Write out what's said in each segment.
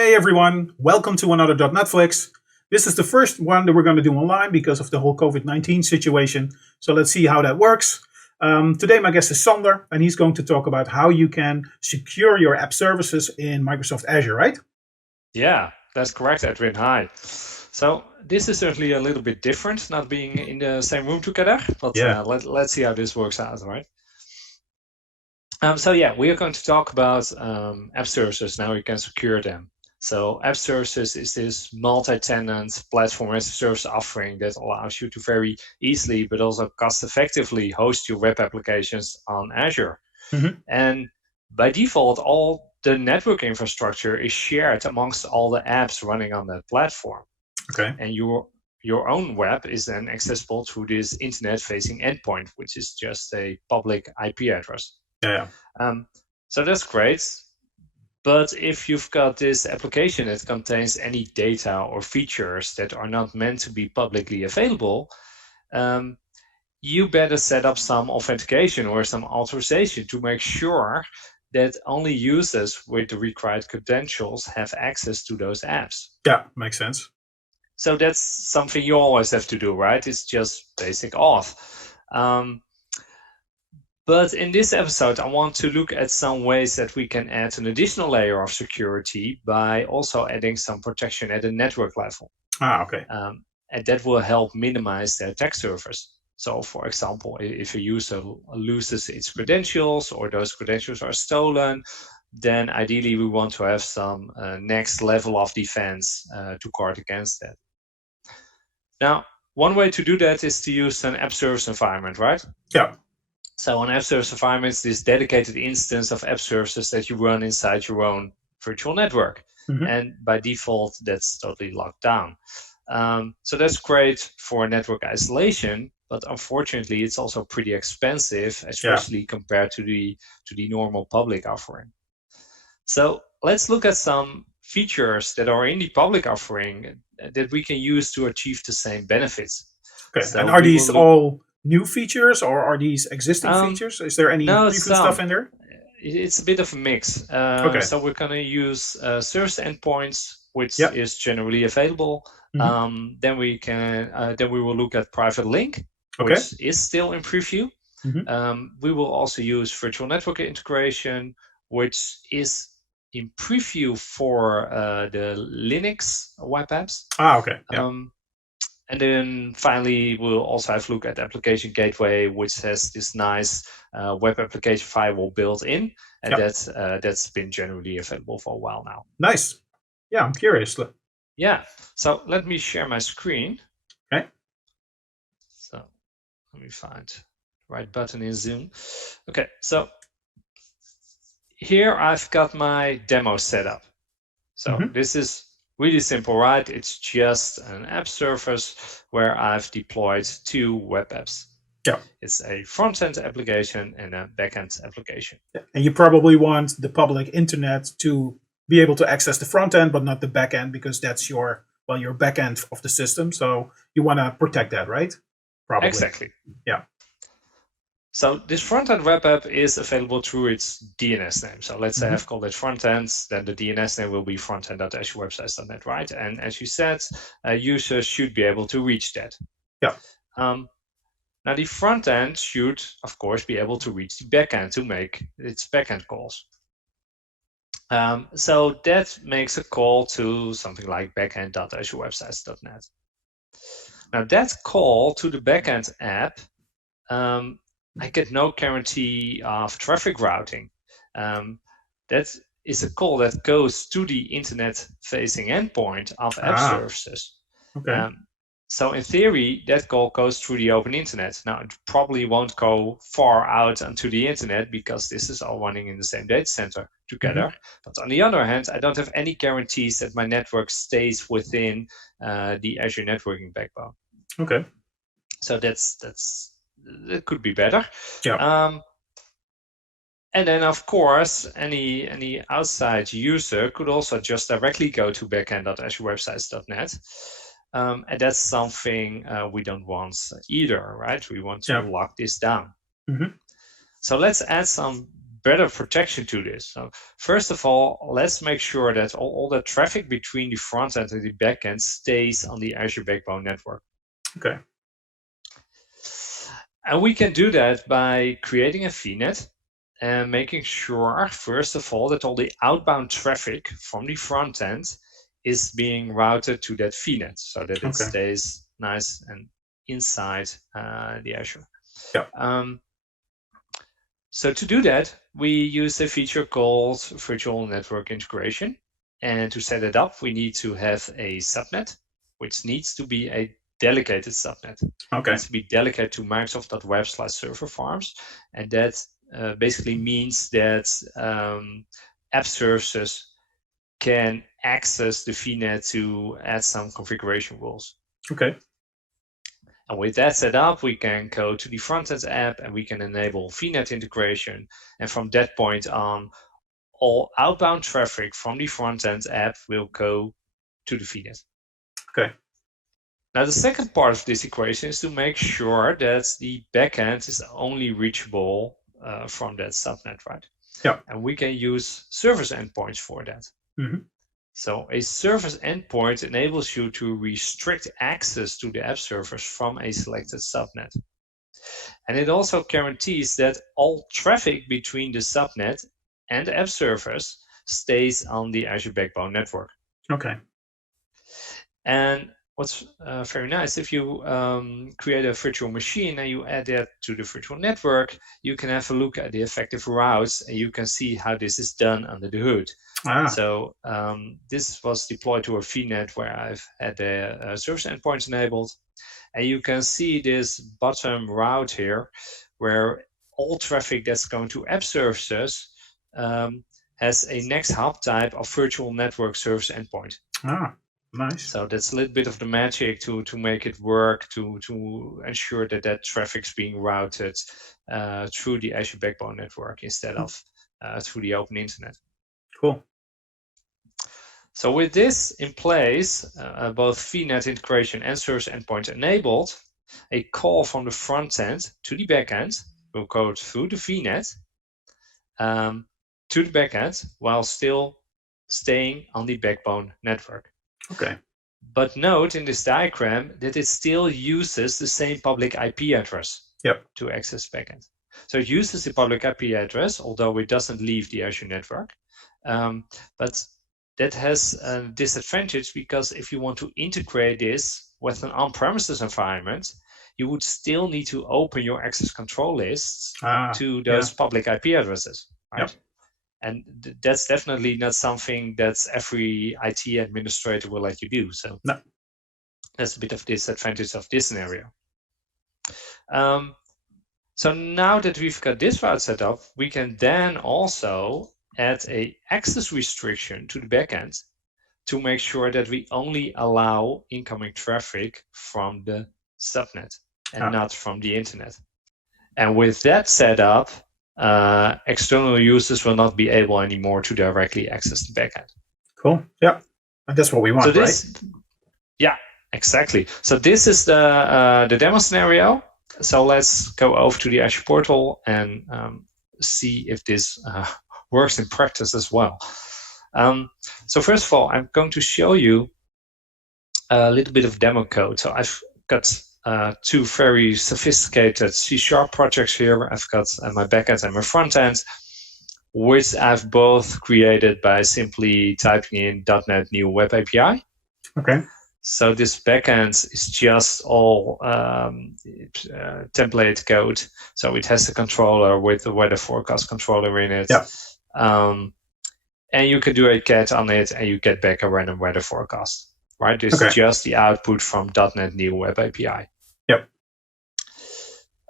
Hey everyone, welcome to another Netflix. This is the first one that we're going to do online because of the whole COVID-19 situation. So let's see how that works. Today, my guest is Sander, and he's going to talk about how you can secure your app services in Microsoft Azure, right? Yeah, that's correct, Edwin. Hi. So this is certainly a little bit different, not being in the same room together, but Yeah. let's see how this works out, right? So yeah, we are going to talk about app services, now you can secure them. So app services is this multi-tenant platform as a service offering that allows you to very easily, but also cost effectively host your web applications on Azure. Hmm. And by default, all the network infrastructure is shared amongst all the apps running on that platform. Okay. And your own web is then accessible through this internet facing endpoint, which is just a public IP address. Yeah. Um, so that's great. But if you've got this application that contains any data or features that are not meant to be publicly available, um, you better set up some authentication or some authorization to make sure that only users with the required credentials have access to those apps. Yeah, makes sense. So that's something you always have to do, right? It's just basic auth. Um, but in this episode, I want to look at some ways that we can add an additional layer of security by also adding some protection at the network level. Okay. And that will help minimize the attack surface. So, for example, if a user loses its credentials or those credentials are stolen, then ideally we want to have some next level of defense to guard against that. Now, one way to do that is to use an app service environment, right? Yeah. So, an app service environment is this dedicated instance of app services that you run inside your own virtual network. Hmm. And by default, that's totally locked down. So that's great for network isolation, but unfortunately, it's also pretty expensive, Yeah. especially compared to the normal public offering. So let's look at some features that are in the public offering that we can use to achieve the same benefits. Okay. And So are we these will look. all new features or are these existing Um, features? Is there any no, previous stuff some. in there? It's a bit of a mix. Okay. So we're going to use service endpoints, which Yeah. is generally available. Hmm. Then we will look at private link, Okay. which is still in preview. Hmm. We will also use virtual network integration, which is in preview for the Linux web apps. Okay. Yeah. Um, and then finally, we'll also have a look at application gateway, which has this nice web application firewall built in, and Yeah. that's been generally available for a while now. Nice. Yeah, I'm curious. Yeah. So let me share my screen. Okay. So let me find the right button in Zoom. Okay. So here I've got my demo set up. So Hmm. this is really simple, right? It's just an app service where I've deployed two web apps. Yeah. It's a front-end application and a back-end application. And you probably want the public internet to be able to access the front end, but not the back end, because that's your back end of the system. So you want to protect that, right? Probably. Exactly. Yeah. So this front-end web app is available through its DNS name. So let's say Hmm. I've called it front-end, then the DNS name will be frontend.azurewebsites.net, right? And as you said, users should be able to reach that. Yeah. Um, Now the front end should, of course, be able to reach the backend to make its backend calls. So that makes a call to something like backend.azurewebsites.net. Now that call to the backend app, I get no guarantee of traffic routing. That is a call that goes to the internet-facing endpoint of app Ah. services. Okay. Um, so in theory, that call goes through the open internet. Now it probably won't go far out onto the internet because this is all running in the same data center Hmm. together. But on the other hand, I don't have any guarantees that my network stays within the Azure networking backbone. Okay. So that could be better. Yeah. Um, and then, of course, any outside user could also just directly go to backend.azurewebsites.net. And that's something we don't want either, right? We want to Yeah. lock this down. Hmm. So let's add some better protection to this. So first of all, let's make sure that all the traffic between the front end and the back end stays on the Azure Backbone network. Okay. And we can do that by creating a VNet and making sure, first of all, that all the outbound traffic from the front end is being routed to that VNet so that it stays nice and inside the Azure. Yeah. So to do that, we use a feature called virtual network integration. And to set it up, we need to have a subnet, which needs to be a delegated subnet. Okay. It needs to be delegated to Microsoft.web/server farms. And that basically means that app services can access the VNet to add some configuration rules. Okay. And with that set up, we can go to the front-end app and we can enable VNet integration. And from that point on, all outbound traffic from the front-end app will go to the VNet. Okay. Now, the second part of this equation is to make sure that the backend is only reachable from that subnet, right? Yeah. And we can use service endpoints for that. Mm-hmm. So a service endpoint enables you to restrict access to the app servers from a selected subnet. And it also guarantees that all traffic between the subnet and the app servers stays on the Azure Backbone network. Okay. And what's very nice, if you create a virtual machine and you add that to the virtual network, you can have a look at the effective routes and you can see how this is done under the hood. So this was deployed to a VNet where I've had the service endpoints enabled. And you can see this bottom route here where all traffic that's going to app services has a next hop type of virtual network service endpoint. Nice. So that's a little bit of the magic to make it work, to ensure that traffic's being routed through the Azure Backbone network instead of through the open internet. Cool. So with this in place, both VNet integration and service endpoint enabled, a call from the front end to the back end will go through the VNet to the back end while still staying on the Backbone network. Okay. But note in this diagram that it still uses the same public IP address to access backend. So it uses the public IP address, although it doesn't leave the Azure network. But that has a disadvantage because if you want to integrate this with an on-premises environment, you would still need to open your access control lists to those public IP addresses, right? And that's definitely not something that every IT administrator will let you do. So that's a bit of disadvantage of this scenario. So now that we've got this route set up, we can then also add a access restriction to the backend to make sure that we only allow incoming traffic from the subnet and not from the internet. And with that set up, external users will not be able anymore to directly access the backend. Cool. Yeah, and that's what we want, right? Yeah, exactly. So this is the demo scenario. So let's go over to the Azure portal and see if this works in practice as well. So first of all, I'm going to show you a little bit of demo code. So I've got two very sophisticated C# projects here. I've got my backend and my front end, which I've both created by simply typing in .NET New Web API. Okay. So this backend is just all template code. So it has a controller with the weather forecast controller in it. And you can do a cat on it and you get back a random weather forecast. Right? This is just the output from .NET New Web API.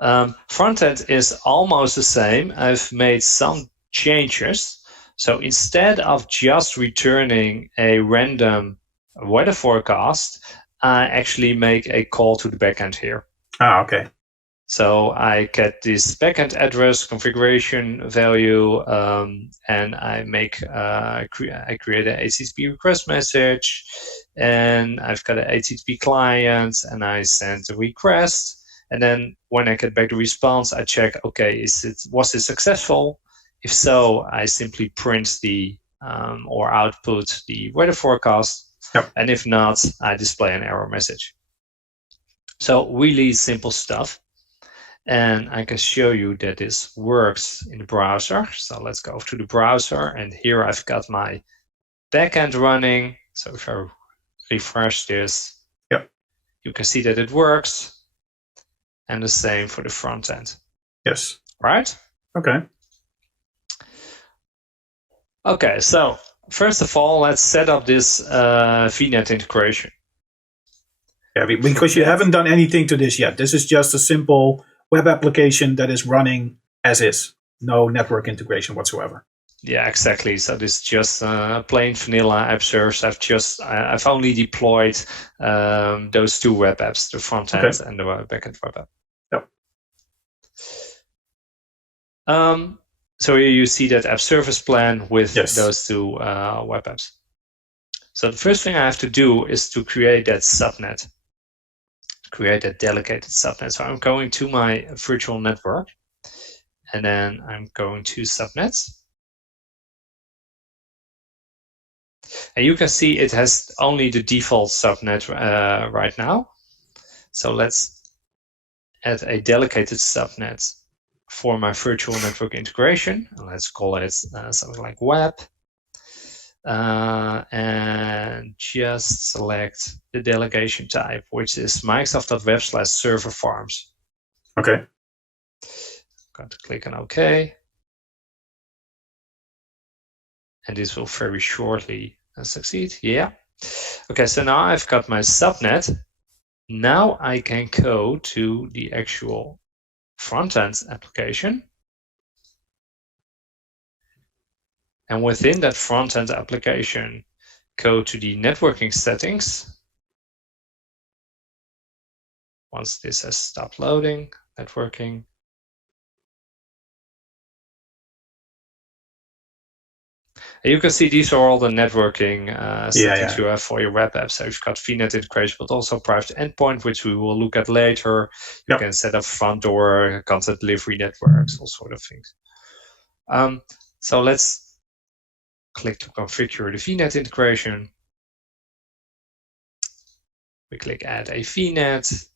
Frontend is almost the same. I've made some changes. So instead of just returning a random weather forecast, I actually make a call to the backend here. Okay. So I get this backend address, configuration value, and I make I create an HTTP request message, and I've got an HTTP client, and I send a request. And then when I get back the response, I check, okay, was it successful? If so, I simply print the or output the weather forecast. Yep. And if not, I display an error message. So really simple stuff. And I can show you that this works in the browser. So let's go to the browser, and here I've got my backend running. So if I refresh this, yep, you can see that it works. And the same for the front end. Yes. Right? Okay. Okay, so first of all, let's set up this VNet integration. Yeah, because you haven't done anything to this yet. This is just a simple web application that is running as is. No network integration whatsoever. Yeah, exactly. So this is just plain vanilla app servers. I've only deployed those two web apps, the front end and the backend web app. Yep. So here you see that app service plan with yes. those two web apps. So the first thing I have to do is to create that subnet, create that delegated subnet. So I'm going to my virtual network, and then I'm going to subnets. And you can see it has only the default subnet right now. So let's add a delegated subnet for my virtual network integration. And let's call it something like web. And just select the delegation type, which is Microsoft.web/server farms. Okay. I'm going to click on OK. And this will very shortly succeed. Yeah. Okay, so now I've got my subnet. Now I can go to the actual front-end application. And within that front-end application, go to the networking settings. Once this has stopped loading, networking. And you can see these are all the networking settings you have for your web app. So you've got VNet integration, but also private endpoint, which we will look at later. You can set up front door, content delivery networks, all sort of things. So let's click to configure the VNet integration. We click add a VNet.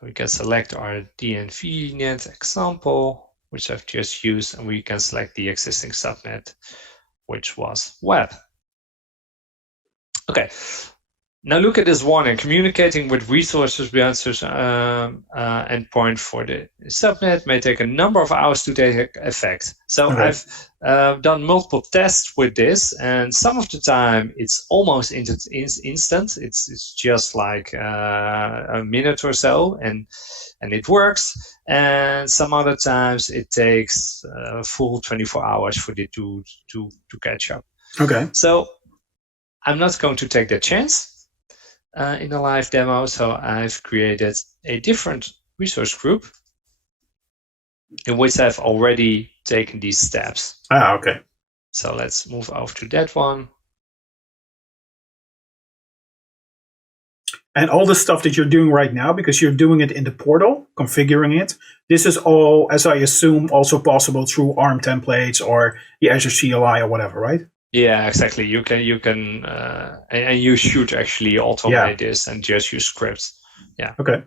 We can select our DNVNet example, which I've just used, and we can select the existing subnet, which was web. Okay, now look at this warning. Communicating with resources beyond endpoint for the subnet may take a number of hours to take effect. So I've done multiple tests with this, and some of the time it's almost instant. It's just like a minute or so, and it works. And some other times it takes a full 24 hours for it to catch up. Okay. So I'm not going to take that chance in a live demo, so I've created a different resource group in which I've already taken these steps. Okay. So let's move over to that one. And all the stuff that you're doing right now, because you're doing it in the portal, configuring it, this is all, as I assume, also possible through ARM templates or the Azure CLI or whatever, right? Yeah, exactly. You can, and you should actually automate this and just use scripts. Yeah. Okay.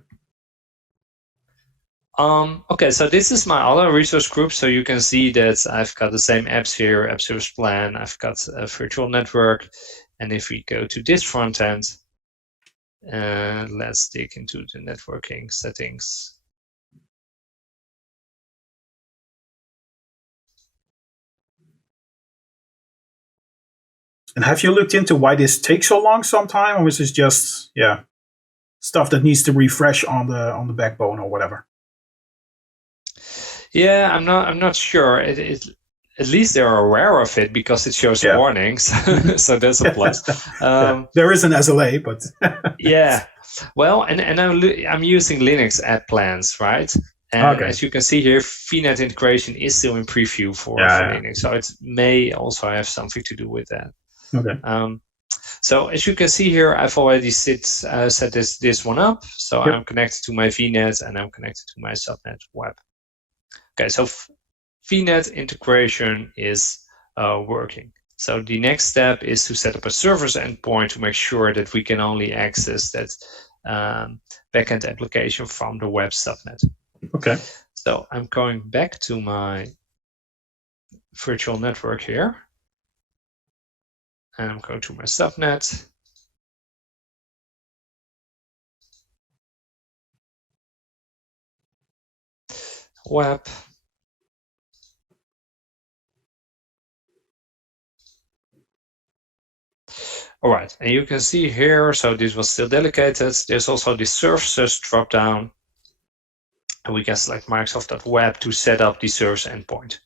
Okay, so this is my other resource group. So you can see that I've got the same apps here, app service plan. I've got a virtual network. And if we go to this front end, let's dig into the networking settings. And have you looked into why this takes so long sometime, or is this just stuff that needs to refresh on the backbone or whatever? Yeah, I'm not sure. At least they're aware of it because it shows warnings, so that's a plus. There is an SLA, but yeah. Well, and I'm using Linux app plans, right? And as you can see here, VNet integration is still in preview for Linux, so it may also have something to do with that. Okay. So as you can see here, I've already set this one up. So Yep. I'm connected to my VNet and I'm connected to my subnet web. Okay, so VNet integration is working. So the next step is to set up a server's endpoint to make sure that we can only access that backend application from the web subnet. Okay. So I'm going back to my virtual network here. And I'm going to my subnet. Web. All right, and you can see here, so this was still delegated. There's also the services drop down. And we can select Microsoft.web to set up the service endpoint.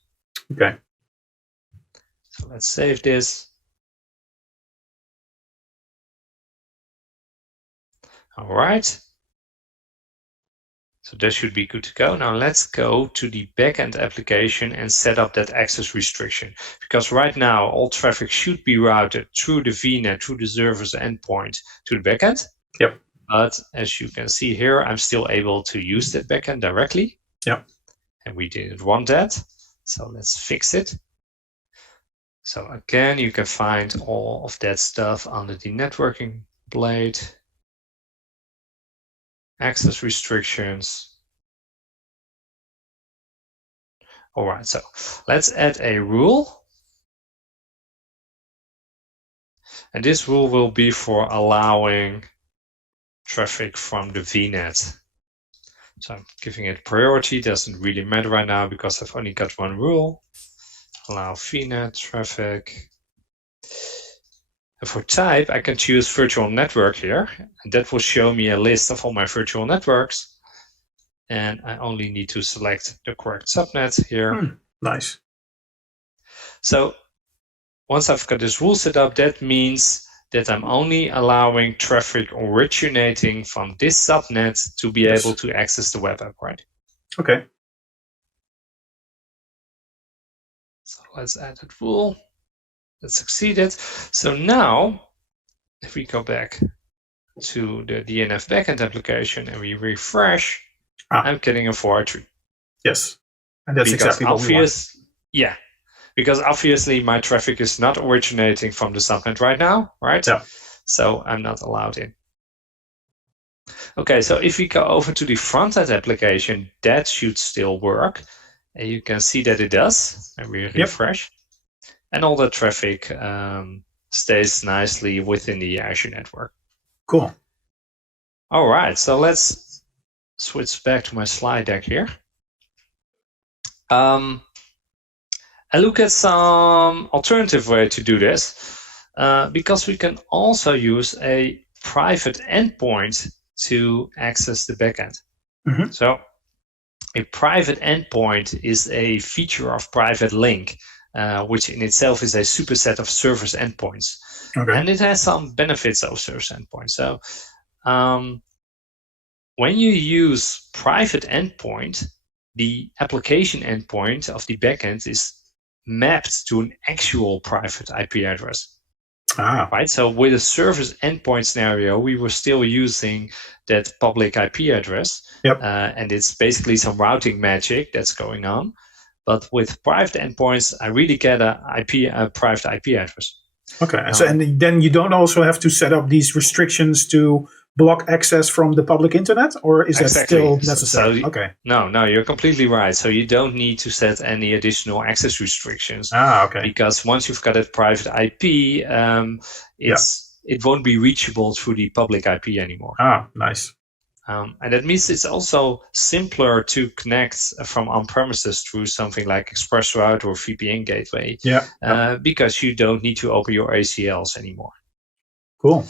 Okay. So let's save this. All right. So that should be good to go. Now let's go to the backend application and set up that access restriction. Because right now all traffic should be routed through the VNet, through the service endpoint to the backend. Yep. But as you can see here, I'm still able to use that backend directly. Yep. And we didn't want that. So let's fix it. So again, you can find all of that stuff under the networking blade. Access restrictions. All right, so let's add a rule. And this rule will be for allowing traffic from the VNet. So I'm giving it priority. Doesn't really matter right now because I've only got one rule. Allow VNet traffic. And for type, I can choose virtual network here. And that will show me a list of all my virtual networks. And I only need to select the correct subnet here. Nice. So once I've got this rule set up, that means that I'm only allowing traffic originating from this subnet to be able to access the web app, right? Okay. So let's add that rule. That succeeded. So now, if we go back to the DNF backend application and we refresh, I'm getting a 403. Yes. And that's exactly what we want. Yeah. Because obviously my traffic is not originating from the subnet right now, right? Yeah. So I'm not allowed in. Okay, so if we go over to the front-end application, that should still work. And you can see that it does. And we refresh. And all the traffic stays nicely within the Azure network. Cool. All right, so let's switch back to my slide deck here. I look at some alternative way to do this because we can also use a private endpoint to access the backend. Mm-hmm. So a private endpoint is a feature of private link, which in itself is a superset of service endpoints. Okay. And it has some benefits of service endpoints. So when you use private endpoint, the application endpoint of the backend is mapped to an actual private IP address. Right. So with a service endpoint scenario, we were still using that public IP address. Yep. And it's basically some routing magic that's going on. But with private endpoints, I really get a private IP address. Okay. So and then you don't also have to set up these restrictions to block access from the public internet, or is that still necessary? So, okay. No, you're completely right. So you don't need to set any additional access restrictions. Okay. Because once you've got a private IP, it won't be reachable through the public IP anymore. Nice. And that means it's also simpler to connect from on-premises through something like ExpressRoute or VPN gateway. Because you don't need to open your ACLs anymore. Cool.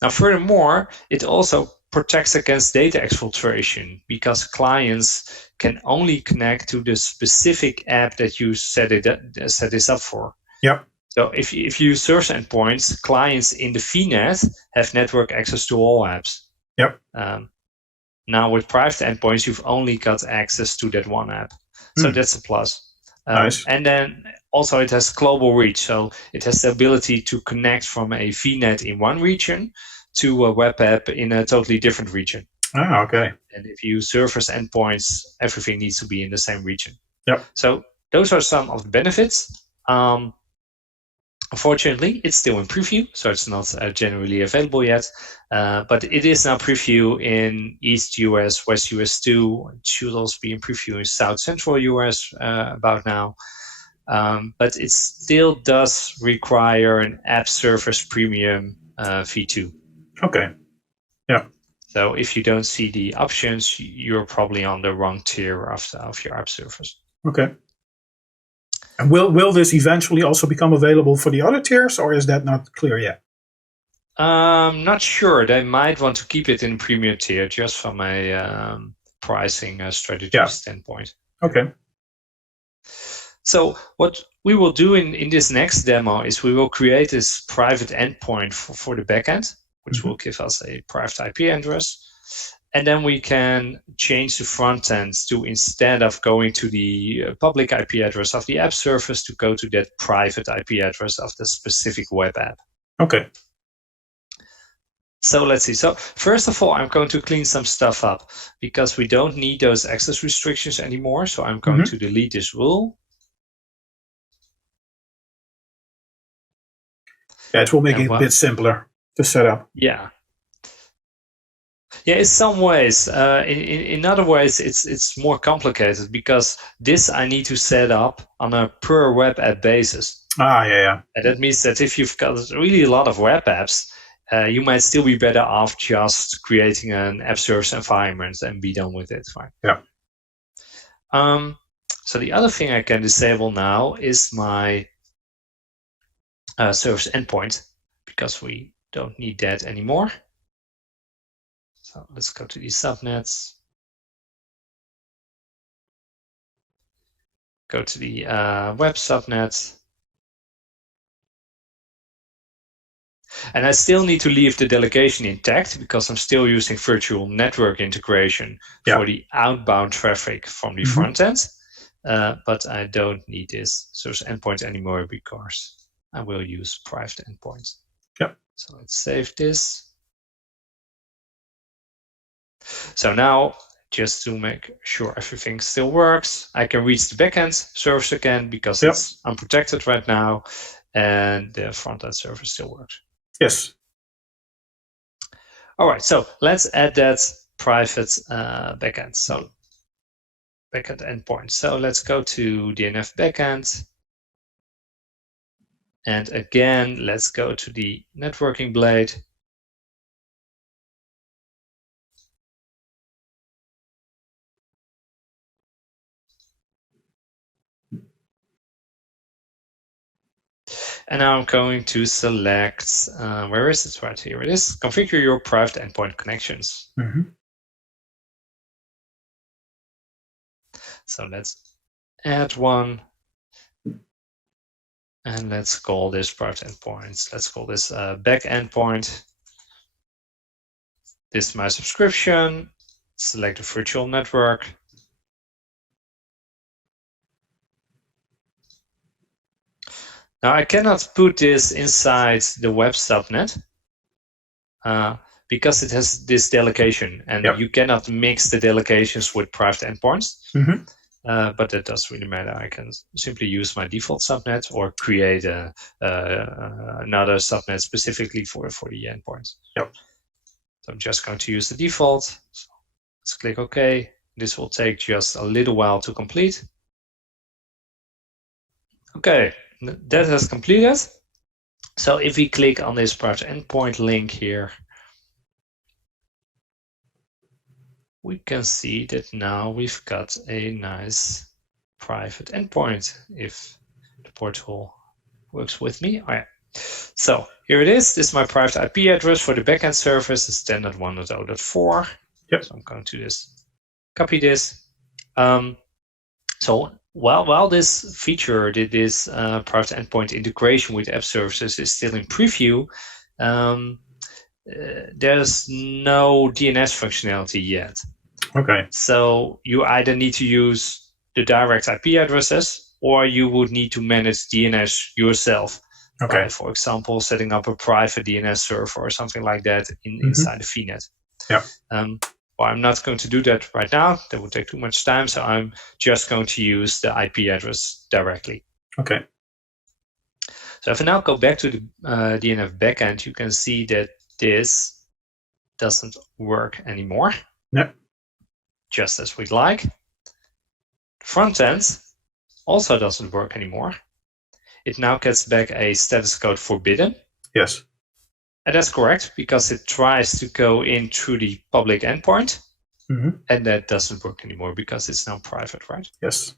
Now, furthermore, it also protects against data exfiltration because clients can only connect to the specific app that you set this up for. Yep. So if you use service endpoints, clients in the VNet have network access to all apps. Yep. Now with private endpoints, you've only got access to that one app. So that's a plus. Nice. And then also it has global reach, so it has the ability to connect from a VNet in one region to a web app in a totally different region. Ah, okay. And if you service endpoints, everything needs to be in the same region. Yep. So those are some of the benefits. Unfortunately, it's still in preview, so it's not generally available yet. But it is now preview in East US, West US 2. It should also be in preview in South Central US about now. But it still does require an app service premium V2. Okay. Yeah. So if you don't see the options, you're probably on the wrong tier of your app service. Okay. And will this eventually also become available for the other tiers, or is that not clear yet? Not sure. They might want to keep it in premium tier just from a pricing strategy standpoint. Okay. So what we will do in this next demo is we will create this private endpoint for the backend, which will give us a private IP address. And then we can change the front end to, instead of going to the public IP address of the app service, to go to that private IP address of the specific web app. Okay. So let's see. So first of all, I'm going to clean some stuff up because we don't need those access restrictions anymore. So I'm going to delete this rule. Yeah, it will make it a bit simpler to set up. Yeah. Yeah, in some ways. In other ways, it's more complicated because this I need to set up on a per web app basis. Ah, yeah. And that means that if you've got really a lot of web apps, you might still be better off just creating an app service environment and be done with it. Right? Yeah. So the other thing I can disable now is my service endpoint, because we don't need that anymore. So let's go to these subnets. Go to the web subnet. And I still need to leave the delegation intact because I'm still using virtual network integration for the outbound traffic from the front end. But I don't need this source endpoint anymore because I will use private endpoints. Yep. So let's save this. So now, just to make sure everything still works, I can reach the backend service again because it's unprotected right now, and the front-end service still works. Yes. All right, so let's add that private backend. So backend endpoint. So let's go to DNF backend. And again, let's go to the networking blade. And now I'm going to select, where is it? Right here it is. Configure your private endpoint connections. So let's add one. And let's call this private endpoints. Let's call this back endpoint. This is my subscription. Select the virtual network. Now I cannot put this inside the web subnet because it has this delegation, and you cannot mix the delegations with private endpoints. But that doesn't really matter. I can simply use my default subnet or create another subnet specifically for the endpoints. So I'm just going to use the default. So let's click OK. This will take just a little while to complete. Okay, that has completed. So if we click on this private endpoint link here, we can see that now we've got a nice private endpoint if the portal works with me. All right. So here it is. This is my private IP address for the backend service, the standard 1.0.4. So I'm going to just copy this. So while this feature, this private endpoint integration with app services is still in preview, there's no DNS functionality yet. Okay. So you either need to use the direct IP addresses or you would need to manage DNS yourself. Okay. By, for example, setting up a private DNS server or something like that inside the VNet. Yeah. Well, I'm not going to do that right now. That would take too much time. So I'm just going to use the IP address directly. Okay. So if I now go back to the DNF backend, you can see that this doesn't work anymore. Yep. Just as we'd like. Front end also doesn't work anymore. It now gets back a status code forbidden. Yes. And that's correct, because it tries to go in through the public endpoint. And that doesn't work anymore because it's now private, right? Yes.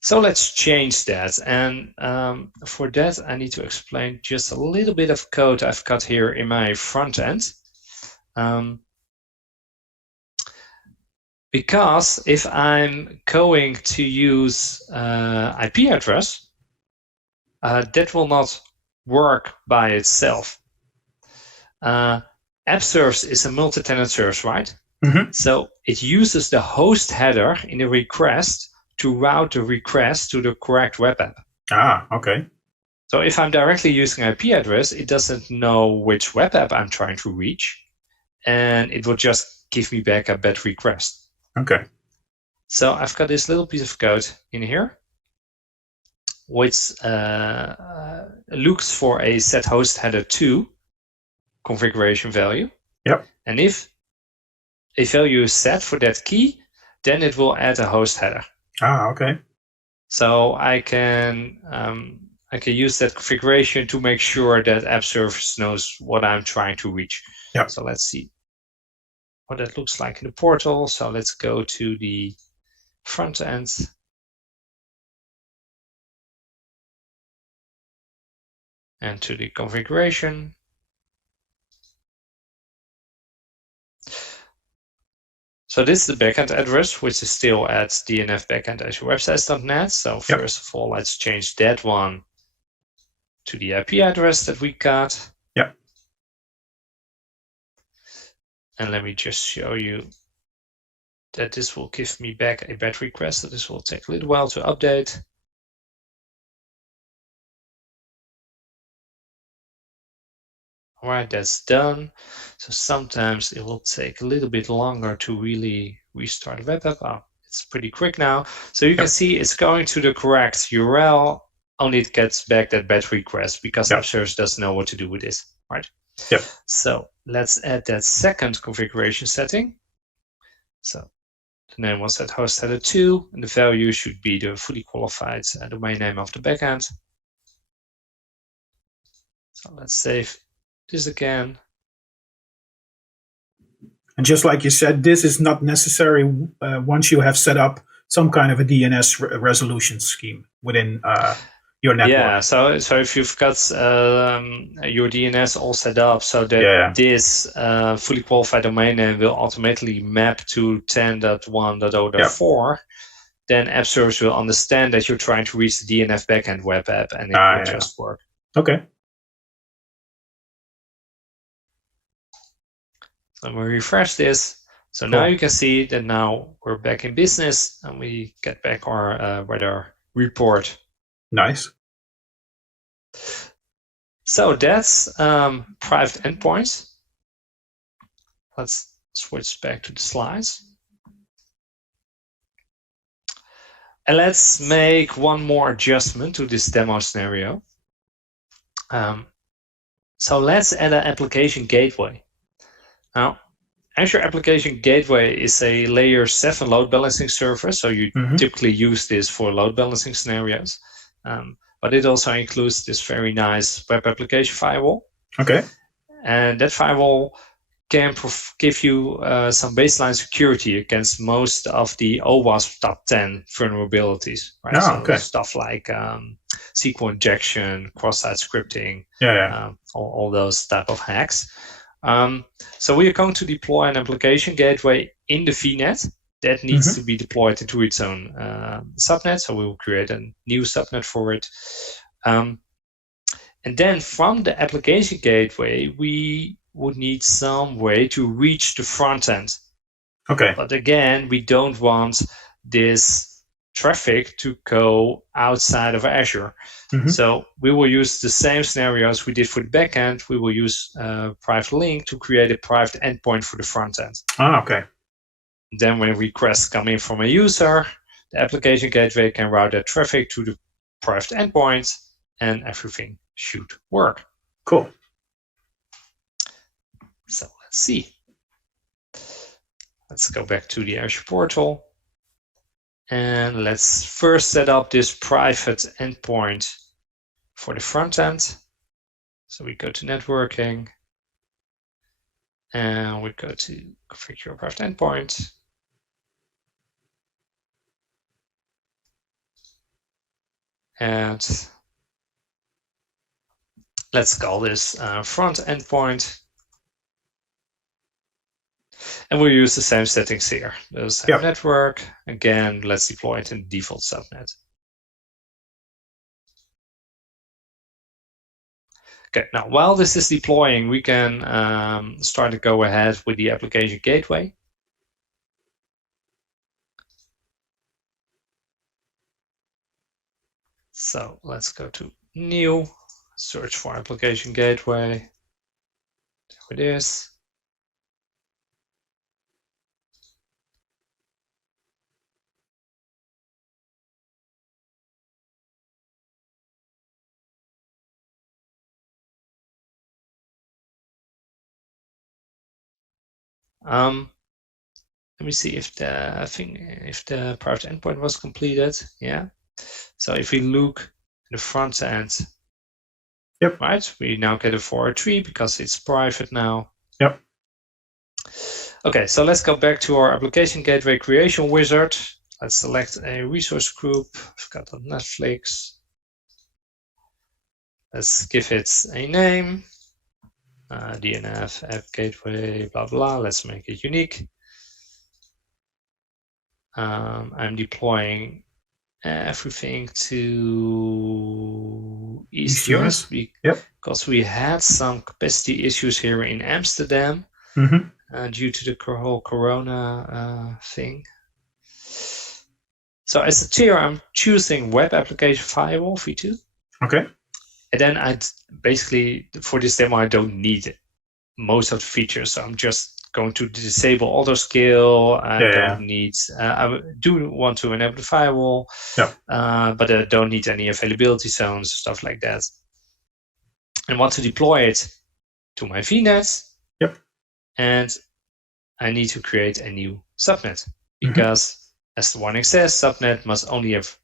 So let's change that. And for that, I need to explain just a little bit of code I've got here in my front end. Because if I'm going to use IP address, that will not work by itself. AppServes is a multi-tenant service, right? So it uses the host header in the request to route the request to the correct web app. Ah, okay. So if I'm directly using IP address, it doesn't know which web app I'm trying to reach, and it will just give me back a bad request. Okay. So I've got this little piece of code in here, which looks for a set host header 2 configuration value. Yep. And if a value is set for that key, then it will add a host header. Ah, okay. So I can use that configuration to make sure that AppService knows what I'm trying to reach. Yep. So let's see what that looks like in the portal. So let's go to the front end. And to the configuration. So this is the backend address, which is still at dnfbackend@azurewebsites.net. So first of all, let's change that one to the IP address that we got. Yep. And let me just show you that this will give me back a bad request. So this will take a little while to update. All right, that's done. So sometimes it will take a little bit longer to really restart the web app. Oh, it's pretty quick now. So you can see it's going to the correct URL, only it gets back that bad request because AppService doesn't know what to do with this, right? Yep. So let's add that second configuration setting. So the name was set host header 2, and the value should be the fully qualified domain name of the backend. So let's save this again. And just like you said, this is not necessary once you have set up some kind of a DNS resolution scheme within your network. Yeah, so if you've got your DNS all set up so that this fully qualified domain name will automatically map to 10.1.0.4, then AppService will understand that you're trying to reach the DNF backend web app, and it will just work. Okay. Let me refresh this. So now you can see that now we're back in business and we get back our weather report. Nice. So that's private endpoints. Let's switch back to the slides. And let's make one more adjustment to this demo scenario. So let's add an application gateway. Now, Azure Application Gateway is a layer 7 load balancing service, so you typically use this for load balancing scenarios. But it also includes this very nice web application firewall. Okay. And that firewall can give you some baseline security against most of the OWASP top 10 vulnerabilities. Right? Oh, so stuff like SQL injection, cross-site scripting, all those type of hacks. So we are going to deploy an application gateway in the VNet that needs to be deployed into its own subnet. So we will create a new subnet for it. And then from the application gateway, we would need some way to reach the front end. Okay. But again, we don't want this traffic to go outside of Azure. So we will use the same scenarios we did for the backend. We will use private link to create a private endpoint for the front end. Okay. Then when requests come in from a user, the application gateway can route that traffic to the private endpoint, and everything should work. Cool. So let's see. Let's go back to the Azure portal. And let's first set up this private endpoint for the front end. So we go to networking, and we go to configure your private endpoint. And let's call this front endpoint. And we'll use the same settings here. The same network. Again, let's deploy it in default subnet. Okay, now while this is deploying, we can start to go ahead with the application gateway. So let's go to new, search for application gateway. There it is. Let me see if the private endpoint was completed. Yeah. So if we look at the front end, right, we now get a 403 because it's private now. Yep. Okay, so let's go back to our application gateway creation wizard. Let's select a resource group. I've got on Netflix. Let's give it a name. DNF app gateway, blah, blah. Let's make it unique. I'm deploying everything to East US because we had some capacity issues here in Amsterdam due to the whole Corona thing. So as a tier, I'm choosing Web Application Firewall v2. Okay. And then I basically, for this demo, I don't need most of the features. So I'm just going to disable auto scale. I don't need, I do want to enable the firewall, but I don't need any availability zones, stuff like that. And want to deploy it to my VNet. And I need to create a new subnet because as the warning says, subnet must only have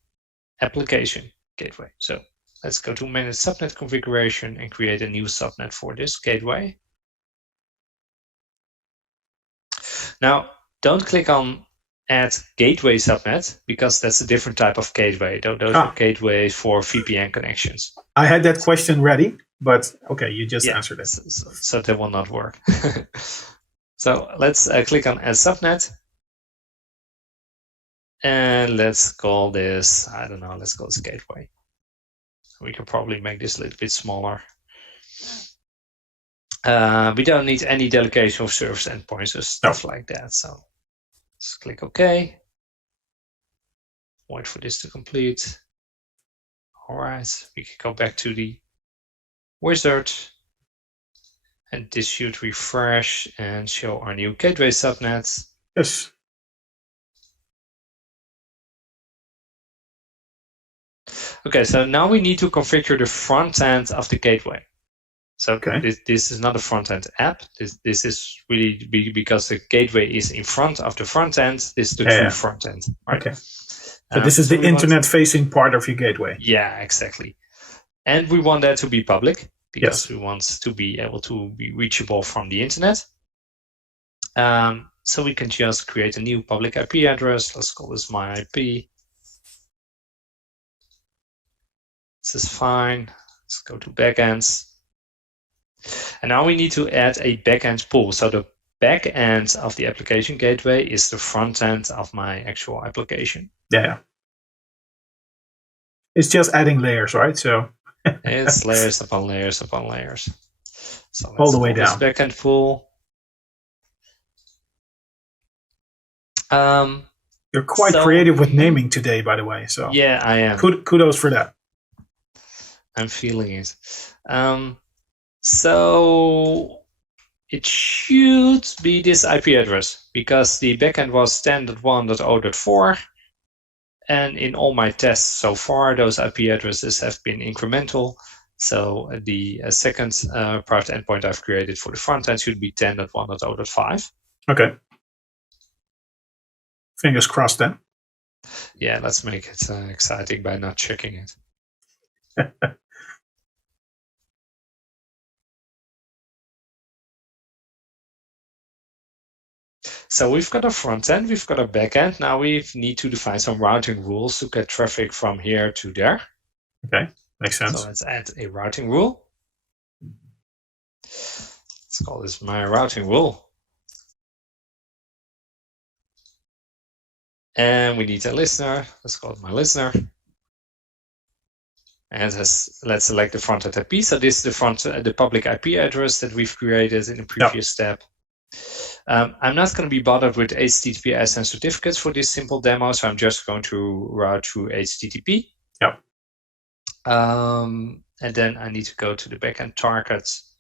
application gateway. So let's go to manage subnet configuration and create a new subnet for this gateway. Now, don't click on add gateway subnet because that's a different type of gateway. Those are gateways for VPN connections. I had that question ready, but okay, you just answered it. So that will not work. So let's click on add subnet. And let's call this, I don't know, let's call this gateway. We can probably make this a little bit smaller. We don't need any delegation of service endpoints or stuff like that. So let's click OK. Wait for this to complete. All right, we can go back to the wizard. And this should refresh and show our new gateway subnets. Yes. Okay, so now we need to configure the front end of the gateway. So this is not a front end app. This is really because the gateway is in front of the front end. This is the true front end. Right? Okay. So this is the internet-facing part of your gateway. Yeah, exactly. And we want that to be public because we want to be able to be reachable from the internet. So we can just create a new public IP address. Let's call this my IP. This is fine. Let's go to backends. And now we need to add a backend pool. So the back end of the application gateway is the front end of my actual application. Yeah. It's just adding layers, right? So it's layers upon layers upon layers. So all the way down. This backend pool. You're quite So- creative with naming today, by the way. So Yeah, I am. kudos for that. I'm feeling it. So it should be this IP address because the backend was 10.1.0.4. And in all my tests so far, those IP addresses have been incremental. So the second private endpoint I've created for the front end should be 10.1.0.5. Okay. Fingers crossed then. Yeah, let's make it exciting by not checking it. So we've got a front end, we've got a back end. Now we need to define some routing rules to get traffic from here to there. Okay, makes sense. So let's add a routing rule. Let's call this my routing rule. And we need a listener. Let's call it my listener. And let's select the front end IP. So this is the public IP address that we've created in the previous step. I'm not going to be bothered with HTTPS and certificates for this simple demo, so I'm just going to route through HTTP. Yep. And then I need to go to the backend targets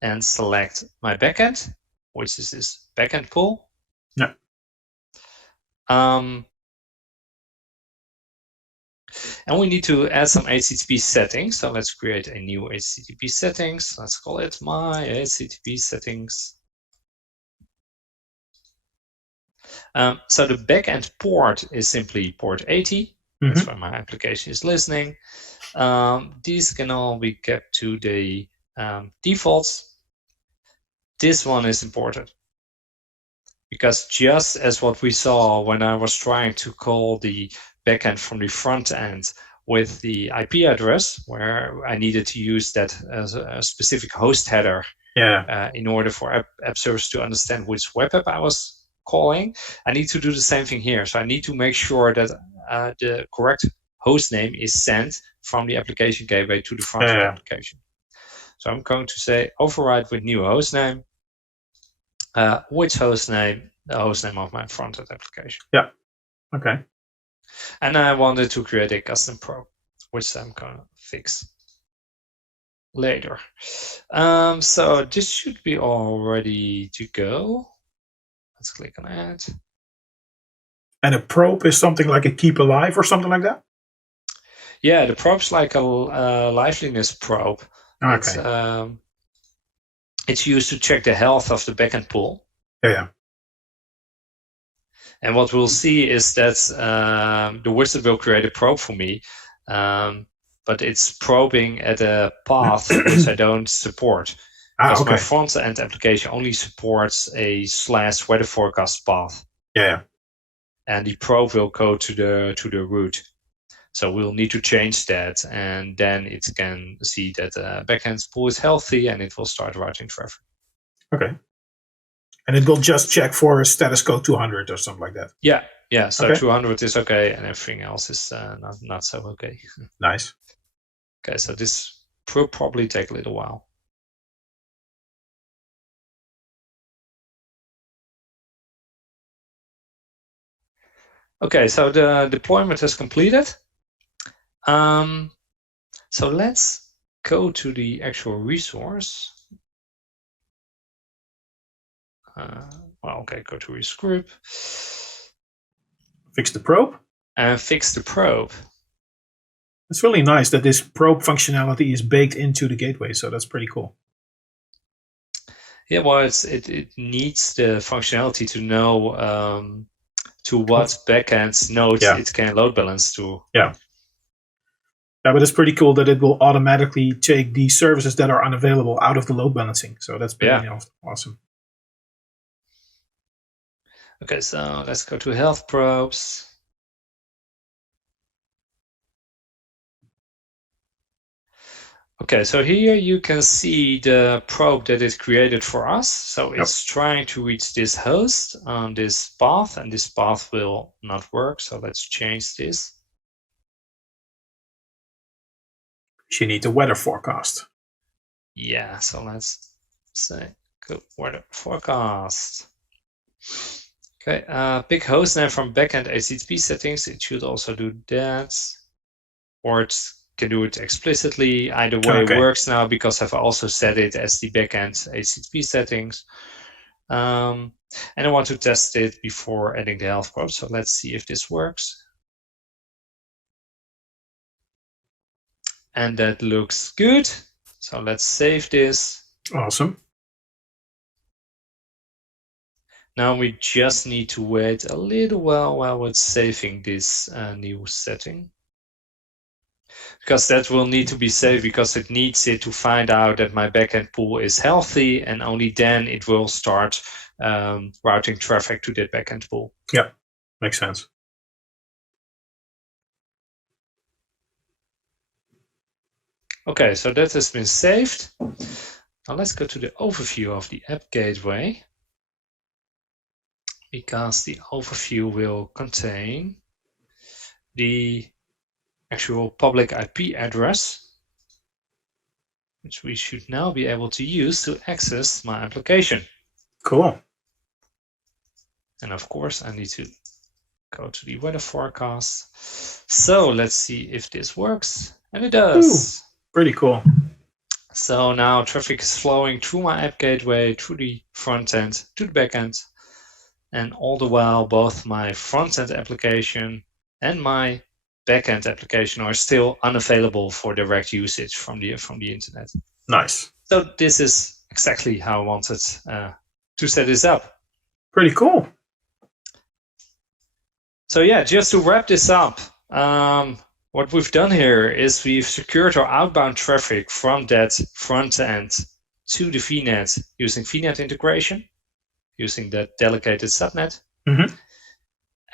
and select my backend, which is this backend pool. Yeah. And we need to add some HTTP settings. So let's create a new HTTP settings. Let's call it my HTTP settings. So the backend port is simply port 80. That's where my application is listening. These can all be kept to the defaults. This one is important because just as what we saw when I was trying to call the backend from the front end with the IP address, where I needed to use that as a specific host header in order for app servers to understand which web app I was calling, I need to do the same thing here. So I need to make sure that the correct host name is sent from the application gateway to the front end application. So I'm going to say override with new host name. Which host name? The host name of my front end application. Yeah. Okay. And I wanted to create a custom probe, which I'm going to fix later. So this should be all ready to go. Let's click on add. And a probe is something like a keep alive or something like that? Yeah, the probe's like a liveliness probe. Okay. It's used to check the health of the backend pool. Yeah. And what we'll see is that the wizard will create a probe for me, but it's probing at a path which I don't support. Because my front end application only supports a / weather forecast path. Yeah. And the probe will go to the root. So we'll need to change that, and then it can see that the backend pool is healthy, and it will start routing traffic. Okay. And it will just check for a status code 200 or something like that. Yeah. So 200 is okay, and everything else is not so okay. Nice. Okay, so this will probably take a little while. Okay, so the deployment is completed. So let's go to the actual resource. Go to this group. Fix the probe. And fix the probe. It's really nice that this probe functionality is baked into the gateway, so that's pretty cool. Yeah, well, it needs the functionality to know to what backend nodes it can load balance to. Yeah, but it's pretty cool that it will automatically take the services that are unavailable out of the load balancing. So that's pretty awesome. Okay, so let's go to health probes. Okay, so here you can see the probe that is created for us. So it's trying to reach this host on this path, and this path will not work. So let's change this. You need the weather forecast. Yeah, so let's say good weather forecast. Okay, pick hostname from backend HTTP settings. It should also do that. Or it can do it explicitly. Either way works now because I've also set it as the backend HTTP settings. And I want to test it before adding the health probe. So let's see if this works. And that looks good. So let's save this. Awesome. Now we just need to wait a little while it's saving this new setting. Because that will need to be saved because it needs it to find out that my backend pool is healthy, and only then it will start routing traffic to that backend pool. Yeah, makes sense. Okay, so that has been saved. Now let's go to the overview of the app gateway, because the overview will contain the actual public IP address, which we should now be able to use to access my application. Cool. And of course, I need to go to the weather forecast. So let's see if this works. And it does. Ooh, pretty cool. So now traffic is flowing through my app gateway, through the front end to the back end. And all the while, both my front end application and my backend application are still unavailable for direct usage from the internet. Nice. So this is exactly how I wanted to set this up. Pretty cool. So yeah, just to wrap this up, what we've done here is we've secured our outbound traffic from that front end to the VNet using VNet integration, using that delegated subnet. Mm-hmm.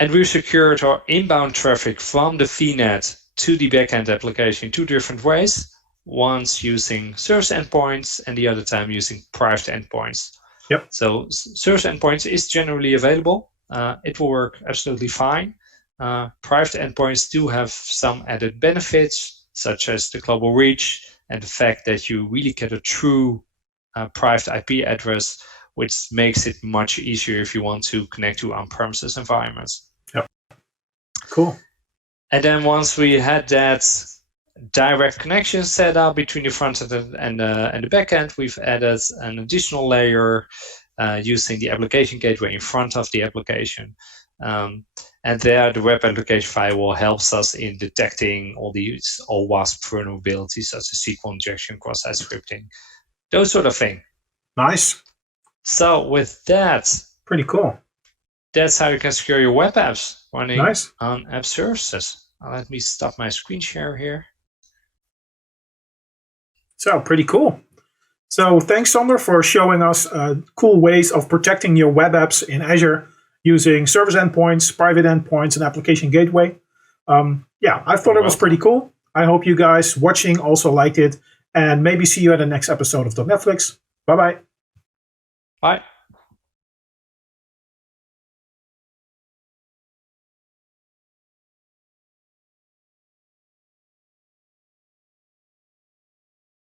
And we've secured our inbound traffic from the VNet to the backend application in two different ways. Once using service endpoints and the other time using private endpoints. Yep. So service endpoints is generally available. It will work absolutely fine. Private endpoints do have some added benefits, such as the global reach and the fact that you really get a true private IP address, which makes it much easier if you want to connect to on-premises environments. Yep. Cool. And then once we had that direct connection set up between the front end and the back end, we've added an additional layer using the application gateway in front of the application. And there, the web application firewall helps us in detecting all these OWASP vulnerabilities, such as SQL injection, cross-site scripting, those sort of things. Nice. So with that, pretty cool. That's how you can secure your web apps running nice. on app services. Let me stop my screen share here. So pretty cool. So thanks, Sander, for showing us cool ways of protecting your web apps in Azure using service endpoints, private endpoints, and application gateway. Yeah, I thought it was pretty cool. I hope you guys watching also liked it, and maybe see you at the next episode of Netflix. Bye-bye. Bye.